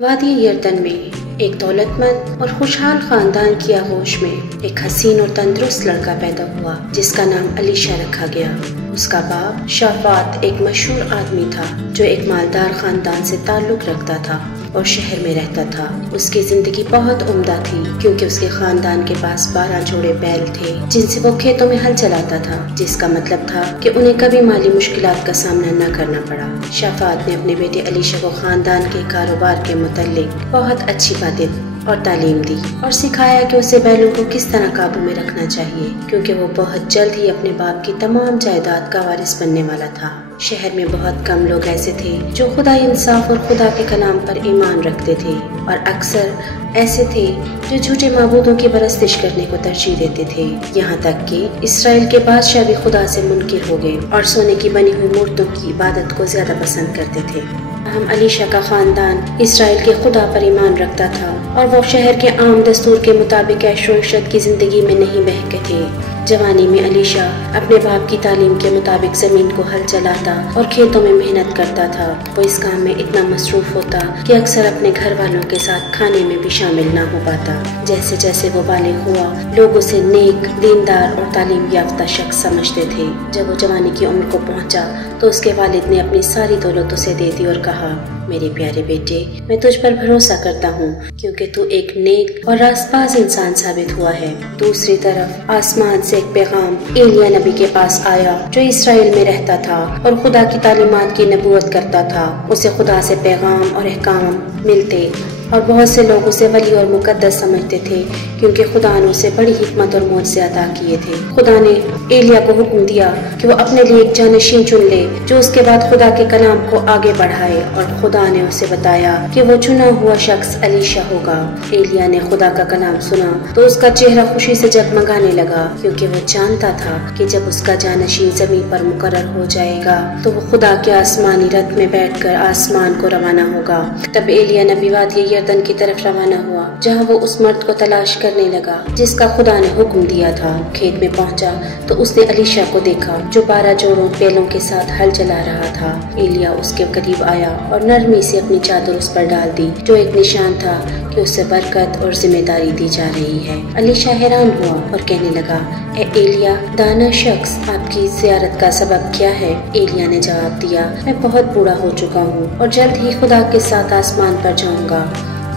وادی یردن میں ایک دولتمند اور خوشحال خاندان کی آغوش میں ایک حسین اور تندرست لڑکا پیدا ہوا جس کا نام علیشہ رکھا گیا۔ اس کا باپ شافات ایک مشہور آدمی تھا جو ایک مالدار خاندان سے تعلق رکھتا تھا اور شہر میں رہتا تھا۔ اس کی زندگی بہت عمدہ تھی کیونکہ اس کے خاندان کے پاس 12 جوڑے بیل تھے جن سے وہ کھیتوں میں ہل چلاتا تھا، جس کا مطلب تھا کہ انہیں کبھی مالی مشکلات کا سامنا نہ کرنا پڑا۔ شافات نے اپنے بیٹے علیشہ کو خاندان کے کاروبار کے متعلق بہت اچھی باتیں اور تعلیم دی اور سکھایا کہ اسے بیلوں کو کس طرح قابو میں رکھنا چاہیے، کیونکہ وہ بہت جلد ہی اپنے باپ کی تمام جائیداد کا وارث بننے والا تھا۔ شہر میں بہت کم لوگ ایسے تھے جو خدائی انصاف اور خدا کے کلام پر ایمان رکھتے تھے، اور اکثر ایسے تھے جو جھوٹے معبودوں کی پرستش کرنے کو ترجیح دیتے تھے، یہاں تک کہ اسرائیل کے بادشاہ بھی خدا سے منکر ہو گئے اور سونے کی بنی ہوئی مورتوں کی عبادت کو زیادہ پسند کرتے تھے۔ ہم علیشہ کا خاندان اسرائیل کے خدا پر ایمان رکھتا تھا اور وہ شہر کے عام دستور کے مطابق عیش و عشرت کی زندگی میں نہیں بہکے تھے۔ جوانی میں علیشہ اپنے باپ کی تعلیم کے مطابق زمین کو ہل چلاتا اور کھیتوں میں محنت کرتا تھا۔ وہ اس کام میں اتنا مصروف ہوتا کہ اکثر اپنے گھر والوں کے ساتھ کھانے میں بھی شامل نہ ہو پاتا۔ جیسے جیسے وہ بالغ ہوا، لوگ اسے نیک، دیندار اور تعلیم یافتہ شخص سمجھتے تھے۔ جب وہ جوانی کی عمر کو پہنچا تو اس کے والد نے اپنی ساری دولت اسے دے دی اور کہا، میرے پیارے بیٹے، میں تجھ پر بھروسہ کرتا ہوں کیونکہ تو ایک نیک اور راست باز انسان ثابت ہوا ہے۔ دوسری طرف آسمان سے ایک پیغام ایلیا نبی کے پاس آیا جو اسرائیل میں رہتا تھا اور خدا کی تعلیمات کی نبوت کرتا تھا۔ اسے خدا سے پیغام اور احکام ملتے اور بہت سے لوگ اسے ولی اور مقدس سمجھتے تھے کیونکہ خدا نے اسے بڑی حکمت اور معجزے عطا کیے تھے۔ خدا نے ایلیا کو حکم دیا کہ وہ اپنے لیے ایک جانشین چن لے جو اس کے بعد خدا کے کلام کو آگے بڑھائے، اور خدا نے اسے بتایا کہ وہ چنا ہوا شخص علیشہ ہوگا۔ ایلیا نے خدا کا کلام سنا تو اس کا چہرہ خوشی سے جگمگانے لگا کیونکہ وہ جانتا تھا کہ جب اس کا جانشین زمین پر مقرر ہو جائے گا تو وہ خدا کے آسمانی رتھ میں بیٹھ کر آسمان کو روانہ ہوگا۔ تب ایلیا نبی وادی یردن کی طرف روانہ ہوا جہاں وہ اس مرد کو تلاش کرنے لگا جس کا خدا نے حکم دیا تھا۔ کھیت میں پہنچا تو اس نے علیشہ کو دیکھا جو 12 جوڑوں بیلوں کے ساتھ ہل چلا رہا تھا۔ ایلیا اس کے قریب آیا اور نرمی سے اپنی چادر اس پر ڈال دی جو ایک نشان تھا کہ اسے برکت اور ذمہ داری دی جا رہی ہے۔ علیشہ حیران ہوا اور کہنے لگا، اے ایلیا دانا شخص، آپ کی زیارت کا سبب کیا ہے؟ ایلیا نے جواب دیا، میں بہت بوڑھا ہو چکا ہوں اور جلد ہی خدا کے ساتھ آسمان پر جاؤں گا۔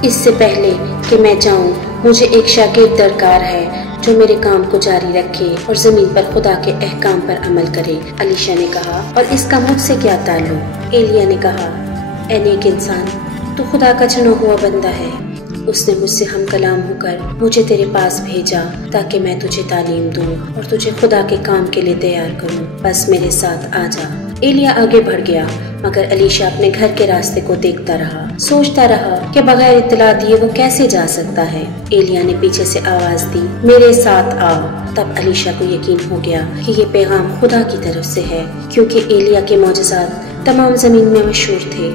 اس سے پہلے کہ میں جاؤں مجھے ایک شاگرد درکار ہے جو میرے کام کو جاری رکھے اور زمین پر خدا کے احکام پر عمل کرے۔ علیشہ نے کہا، اور اس کا مجھ سے کیا تعلق؟ ایلیا نے کہا، اے نیک انسان، تو خدا کا چنا ہوا بندہ ہے۔ اس نے مجھ سے ہم کلام ہو کر مجھے تیرے پاس بھیجا تاکہ میں تجھے تعلیم دوں اور تجھے خدا کے کام کے لیے تیار کروں، بس میرے ساتھ آ جا۔ ایلیا آگے بڑھ گیا مگر علیشہ اپنے گھر کے راستے کو دیکھتا رہا، سوچتا رہا کہ بغیر اطلاع دیے وہ کیسے جا سکتا ہے۔ ایلیا نے پیچھے سے آواز دی، میرے ساتھ آ۔ تب علیشہ کو یقین ہو گیا کہ یہ پیغام خدا کی طرف سے ہے کیونکہ ایلیا کے معجزات تمام زمین میں مشہور تھے۔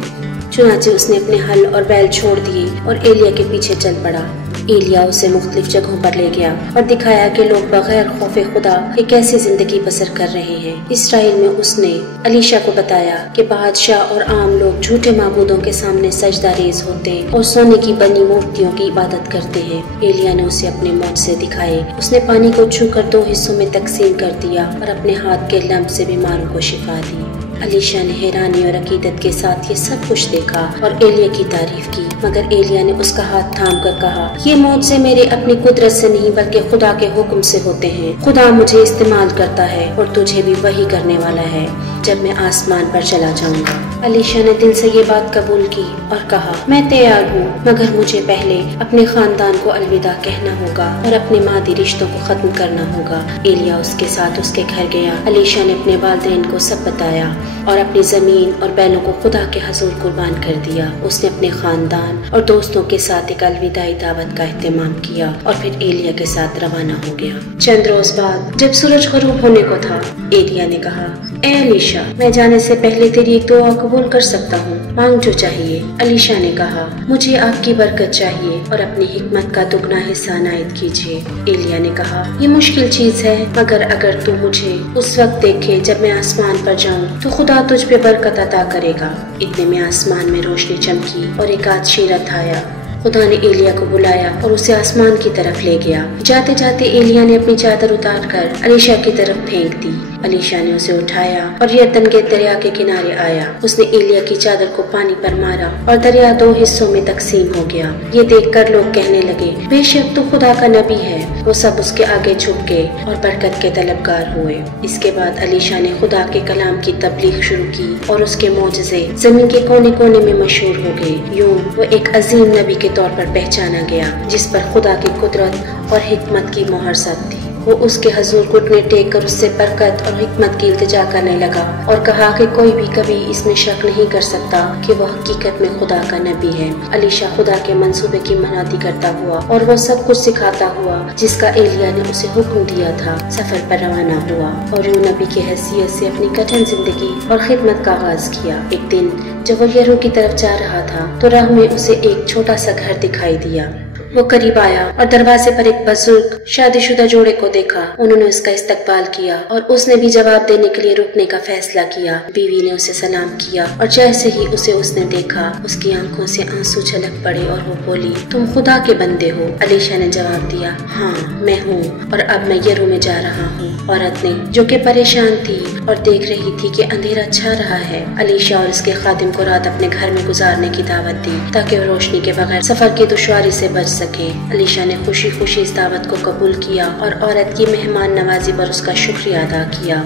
چنانچہ اس نے اپنے ہل اور بیل چھوڑ دیے اور ایلیا کے پیچھے چل پڑا۔ ایلیا اسے مختلف جگہوں پر لے گیا اور دکھایا کہ لوگ بغیر خوف خدا ایک ایسی زندگی بسر کر رہے ہیں۔ اسرائیل میں اس نے علیشہ کو بتایا کہ بادشاہ اور عام لوگ جھوٹے معبودوں کے سامنے سجدہ ریز ہوتے اور سونے کی بنی مورتیوں کی عبادت کرتے ہیں۔ ایلیا نے اسے اپنے معجزے دکھائے۔ اس نے پانی کو چھو کر 2 حصوں میں تقسیم کر دیا اور اپنے ہاتھ کے لمب سے بیماروں کو شفا دی۔ علیشہ نے حیرانی اور عقیدت کے ساتھ یہ سب کچھ دیکھا اور ایلیا کی تعریف کی، مگر ایلیا نے اس کا ہاتھ تھام کر کہا، یہ معجزے میرے اپنی قدرت سے نہیں بلکہ خدا کے حکم سے ہوتے ہیں۔ خدا مجھے استعمال کرتا ہے اور تجھے بھی وہی کرنے والا ہے جب میں آسمان پر چلا جاؤں گا۔ علیشہ نے دل سے یہ بات قبول کی اور کہا، میں تیار ہوں، مگر مجھے پہلے اپنے خاندان کو الوداع کہنا ہوگا اور اپنے مادی رشتوں کو ختم کرنا ہوگا۔ ایلیا اس کے ساتھ اس کے گھر گیا۔ علیشہ نے اپنے والدین کو سب بتایا اور اپنی زمین اور بیلوں کو خدا کے حضور قربان کر دیا۔ اس نے اپنے خاندان اور دوستوں کے ساتھ ایک الوداعی دعوت کا اہتمام کیا اور پھر ایلیا کے ساتھ روانہ ہو گیا۔ چند روز بعد جب سورج غروب ہونے کو تھا، ایلیا نے کہا، ए अलीशा, मैं जाने से पहले तेरी एक दुआ कबूल कर सकता हूँ, मांग जो चाहिए। अलीशा ने कहा, मुझे आपकी बरकत चाहिए और अपनी हिकमत का दुगना हिस्सा अनायत कीजिए। एलिया ने कहा, ये मुश्किल चीज है, मगर अगर तू मुझे उस वक्त देखे जब मैं आसमान पर जाऊँ तो खुदा तुझ पे बरकत अता करेगा। इतने में आसमान में रोशनी चमकी और एक आदशी रथ आया। खुदा ने एलिया को बुलाया और उसे आसमान की तरफ ले गया। जाते जाते एलिया ने अपनी चादर उतार कर अलीशा की तरफ फेंक दी। अलीशा ने उसे उठाया और यरदन के दरिया के किनारे आया। उसने एलिया की चादर को पानी पर मारा और दरिया 2 हिस्सों में तकसीम हो गया। ये देखकर लोग कहने लगे, बेशक तो खुदा का नबी है। वो सब उसके आगे झुक गए और बरकत के तलबगार हुए। इसके बाद अलीशा ने खुदा के कलाम की तबलीग शुरू की और उसके मोजज़े जमीन के कोने कोने में मशहूर हो गए। यूं वो एक अजीम नबी के तौर पर पहचाना गया, जिस पर खुदा की कुदरत और हिकमत की मोहर सब थी। वो उसके हजूर घुटने टेक कर उससे बरकत और हिकमत की इल्तिजा करने लगा और कहा कि कोई भी कभी इसमें शक नहीं कर सकता कि वो हकीकत में खुदा का नबी है। अलीशा खुदा के मंसूबे की मनादी करता हुआ और वो सब कुछ सिखाता हुआ जिसका एलिया ने उसे हुक्म दिया था, सफर पर रवाना हुआ और यूं नबी की हैसियत से अपनी कठिन जिंदगी और खिदमत का आगाज किया। एक दिन जब वो यरीहो की तरफ जा रहा था तो राह में उसे एक छोटा सा घर दिखाई दिया। वो करीब आया और दरवाजे पर एक बुजुर्ग शादीशुदा जोड़े को देखा। उन्होंने उसका इस्तकबाल किया और उसने भी जवाब देने के लिए रुकने का फैसला किया। बीवी ने उसे सलाम किया और जैसे ही उसे उसने देखा उसकी आंखों से आंसू छलक पड़े और वो बोली, तुम खुदा के बंदे हो? अलीशा ने जवाब दिया, हाँ मैं हूँ और अब मैं यरीहो में जा रहा हूँ। औरत ने, जो कि परेशान थी और देख रही थी कि अंधेरा छा रहा है, अलीशा और उसके खादिम को रात अपने घर में गुजारने की दावत दी ताकि वो रोशनी के बगैर सफर की दुश्वारी से बच सके। अलीशा ने खुशी खुशी इस दावत को कबूल किया और औरत की मेहमान नवाजी पर उसका शुक्रिया अदा किया।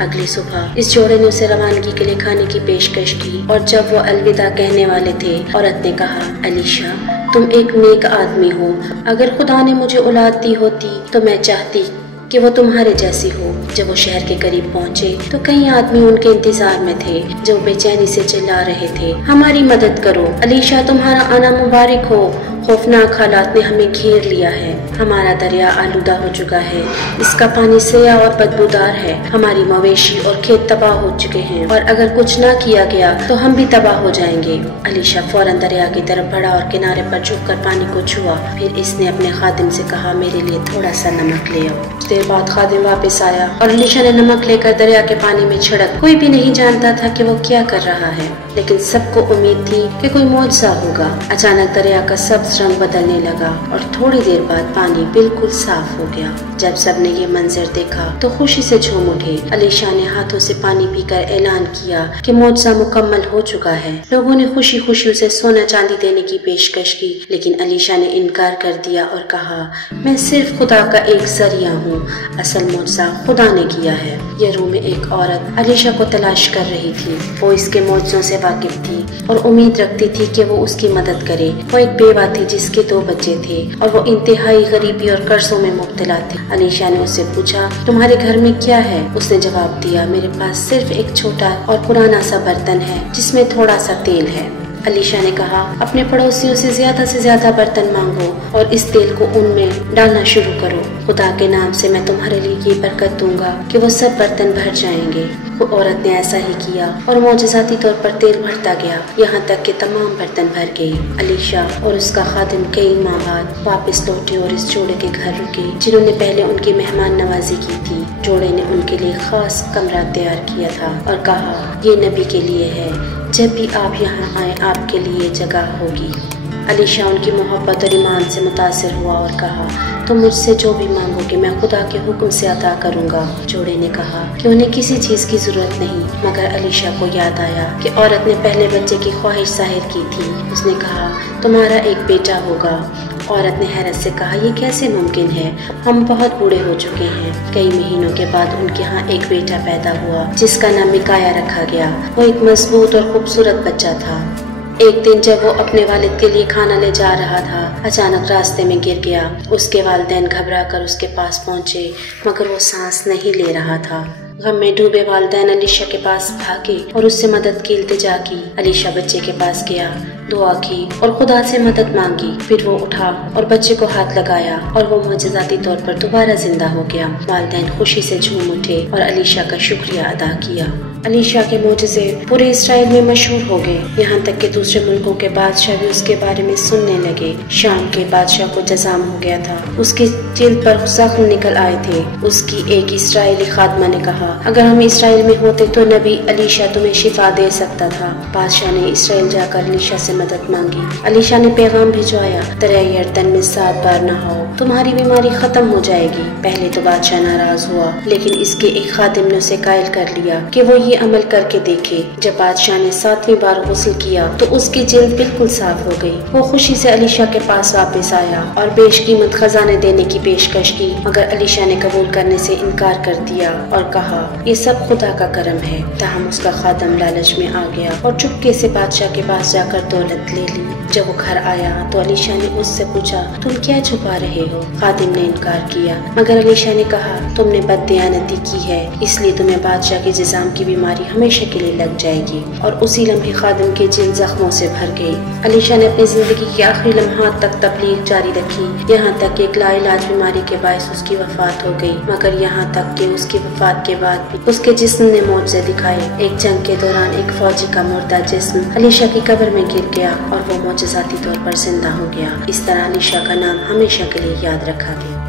अगली सुबह इस जोड़े ने उसे रवानगी के लिए खाने की पेशकश की और जब वो अलविदा कहने वाले थे, औरत ने कहा, अलीशा तुम एक नेक आदमी हो। अगर खुदा ने मुझे औलाद दी होती तो मैं चाहती कि वो तुम्हारे जैसी हो। जब वो शहर के करीब पहुँचे तो कई आदमी उनके इंतजार में थे जो बेचैनी से चिल्ला रहे थे, हमारी मदद करो, अलीशा तुम्हारा आना मुबारक हो। खौफनाक हालात ने हमें घेर लिया है। हमारा दरिया आलूदा हो चुका है, इसका पानी सया और बदबूदार है। हमारी मवेशी और खेत तबाह हो चुके हैं और अगर कुछ ना किया गया तो हम भी तबाह हो जाएंगे। अलीशा फौरन दरिया की तरफ बढ़ा और किनारे पर झुककर पानी को छुआ। फिर इसने अपने खादिम से कहा, मेरे लिए थोड़ा सा नमक ले आओ। देर बाद खादिम वापस आया और अलीशा ने नमक लेकर दरिया के पानी में छिड़क। कोई भी नहीं जानता था कि वो क्या कर रहा है, लेकिन सबको उम्मीद थी कि कोई मौजज़ा होगा। अचानक दरिया का सब्ज रंग बदलने लगा और थोड़ी देर बाद पानी बिल्कुल साफ हो गया। जब सबने ये मंजर देखा तो खुशी से झूम उठे। अलीशा ने हाथों से पानी पीकर ऐलान किया कि मौजज़ा मुकम्मल हो चुका है। लोगों ने खुशी खुशी उसे सोना चांदी देने की पेशकश की, लेकिन अलीशा ने इनकार कर दिया और कहा, मैं सिर्फ खुदा का एक जरिया हूँ, असल मौजज़ा खुदा ने किया है। यरीहो में एक औरत अलीशा को तलाश कर रही थी। वो इसके मौजज़ों से वाकिफ थी और उम्मीद रखती थी कि वो उसकी मदद करे। वो एक बेवा थी जिसके 2 बच्चे थे और वो इंतहाई गरीबी और कर्जों में मुब्तला थी। अलीशा ने उससे पूछा, तुम्हारे घर में क्या है? उसने जवाब दिया, मेरे पास सिर्फ एक छोटा और पुराना सा बर्तन है जिसमें थोड़ा सा तेल है। अलीशा ने कहा, अपने पड़ोसियों से ज्यादा बर्तन मांगो और इस तेल को उनमें डालना शुरू करो। खुदा के नाम से मैं तुम्हारे लिए ये बरकत दूंगा कि वो सब बर्तन भर जाएंगे। वो औरत ने ऐसा ही किया और मौजज़ाती तौर पर तेल भरता गया, यहाँ तक कि तमाम बर्तन भर गए। अलीशा और उसका खादिम कई माह बाद वापस लौटे और इस जोड़े के घर रुके जिन्होंने पहले उनकी मेहमान नवाजी की थी। जोड़े ने उनके लिए खास कमरा तैयार किया था और कहा, ये नबी के लिए है, जब भी आप यहाँ आए आपके लिए जगह होगी। अलीशा उनकी मोहब्बत और ईमान से मुतासिर हुआ और कहा, तुम मुझसे जो भी मांगोगे मैं खुदा के हुक्म से अता करूंगा। जोड़े ने कहा कि उन्हें किसी चीज की जरूरत नहीं, मगर अलीशा को याद आया कि औरत ने पहले बच्चे की ख्वाहिश जाहिर की थी। उसने कहा, तुम्हारा एक बेटा होगा। औरत ने हैरत से कहा, ये कैसे मुमकिन है? हम बहुत बूढ़े हो चुके हैं। कई महीनों के बाद उनके यहाँ एक बेटा पैदा हुआ जिसका नाम मिकाया रखा गया। वो एक मजबूत और खूबसूरत बच्चा था। एक दिन जब वो अपने वालिद के लिए खाना ले जा रहा था, अचानक रास्ते में गिर गया। उसके वालिदैन घबरा कर उसके पास पहुँचे, मगर वो सांस नहीं ले रहा था। गम में डूबे वालिदैन अलीशा के पास भागे और उससे मदद की इल्तिजा की। अलीशा बच्चे के पास गया, दुआ की और खुदा से मदद मांगी। फिर वो उठा और बच्चे को हाथ लगाया और वो मुअज्जिज़ाती तौर पर दोबारा जिंदा हो गया। वालिदैन खुशी से झूम उठे और अलीशा का शुक्रिया अदा किया। अलीशा के मोजज़े पूरे इसराइल में मशहूर हो गए, यहाँ तक कि दूसरे मुल्कों के बादशाह भी उसके बारे में सुनने लगे। शाम के बादशाह को जज़ाम हो गया था, उसकी जिल्द पर जख्म निकल आए थे। उसकी एक इसराइली खादमा ने कहा, अगर हम इसराइल में होते तो नबी अलीशा तुम्हें शिफा दे सकता था। बादशाह ने इसराइल जाकर अलीशा से मदद मांगी। अलीशा ने पैगाम भिजवाया, दरिया यरदन में 7 बार नहाओ, तुम्हारी बीमारी खत्म हो जाएगी। पहले तो बादशाह नाराज हुआ, लेकिन इसके एक खादिम ने उसे कायल कर लिया कि वो ये अमल करके देखे। जब बादशाह ने 7वीं बार गुस्ल किया तो उसकी जिल्द बिल्कुल साफ हो गई। वो खुशी से अलीशा के पास वापस आया और बेशकीमत खजाने देने की पेशकश की, मगर अलीशा ने कबूल करने से इनकार कर दिया और कहा, ये सब खुदा का करम है। ताहम उसका खादम लालच में आ गया और चुपके से बादशाह के पास जाकर दौलत ले ली। जब वो घर आया तो अलीशा ने उससे पूछा, तुम क्या छुपा रहे हो? खादिम ने इनकार किया, मगर अलीशा ने कहा, तुमने बददियानती की है, इसलिए तुम्हें बादशाह के जिज़ाम की बीमारी हमेशा के लिए लग जाएगी। और उसी लम्हे खादिम की जिल्द जख्मों से भर गई। अलीशा ने अपनी जिंदगी के आखिरी लम्हात तक तबलीग जारी रखी, यहाँ तक कि एक लाइलाज बीमारी के बायस उसकी वफात हो गई। मगर यहाँ तक कि उसकी वफात के बाद भी उसके जिस्म ने मौजज़े दिखाए। एक जंग के दौरान एक फौजी का मुर्दा जिस्म अलीशा की कब्र में गिर गया और वो मौजज़ाती तौर पर जिंदा हो गया। इस तरह अलीशा का नाम हमेशा के लिए याद रखा गया।